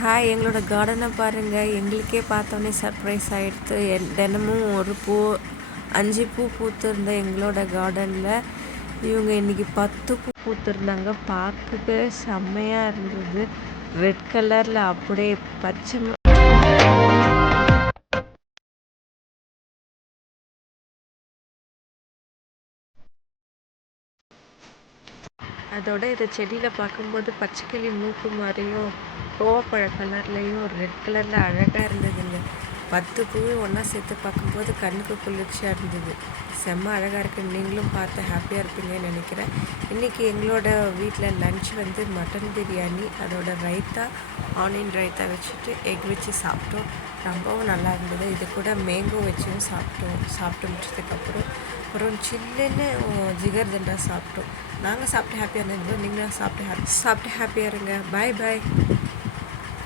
Hi, எங்களோட கார்டனை பாருங்கள். எங்களுக்கே பார்த்தோன்னே சர்ப்ரைஸ் ஆகிடுது. தினமும் ஒரு பூ 5 பூ பூத்திருந்த எங்களோட கார்டனில் இவங்க இன்றைக்கி 10 பூ பூத்திருந்தாங்க. பார்க்கவே செம்மையாக இருந்தது. ரெட் கலரில் அப்படியே பச்சை அதோட இதை செடியில் பார்க்கும்போது பச்சைக்கிளி மூக்கு மாதிரியும் கோவப்பழ கலர்லேயும் ரெட் கலரில் அழகாக இருந்ததுங்க. 10 பூவை ஒன்றா சேர்த்து பார்க்கும்போது கண்ணுக்கு குளிர்ச்சியாக இருந்தது. செம்ம அழகாக இருக்குது. நீங்களும் பார்த்து ஹாப்பியாக இருப்பீங்கன்னு நினைக்கிறேன். இன்றைக்கி எங்களோட வீட்டில் லன்ச் வந்து மட்டன் பிரியாணி, அதோட ரைத்தா, ஆனியன் ரைத்தா வச்சுட்டு எக் வச்சு சாப்பிட்டோம். ரொம்பவும் நல்லா இருந்தது. இது கூட மேங்கோ வச்சும் சாப்பிட்டு முடிச்சதுக்கப்புறம் அப்புறம் சில்லுன்னு ஜிகர்தண்டா சாப்பிட்டோம். நாங்கள் சாப்பிட்டு ஹாப்பியாக இருந்தோம். நீங்களும் சாப்பிட்டு ஹாப்பியாக இருங்க. பாய் பாய்.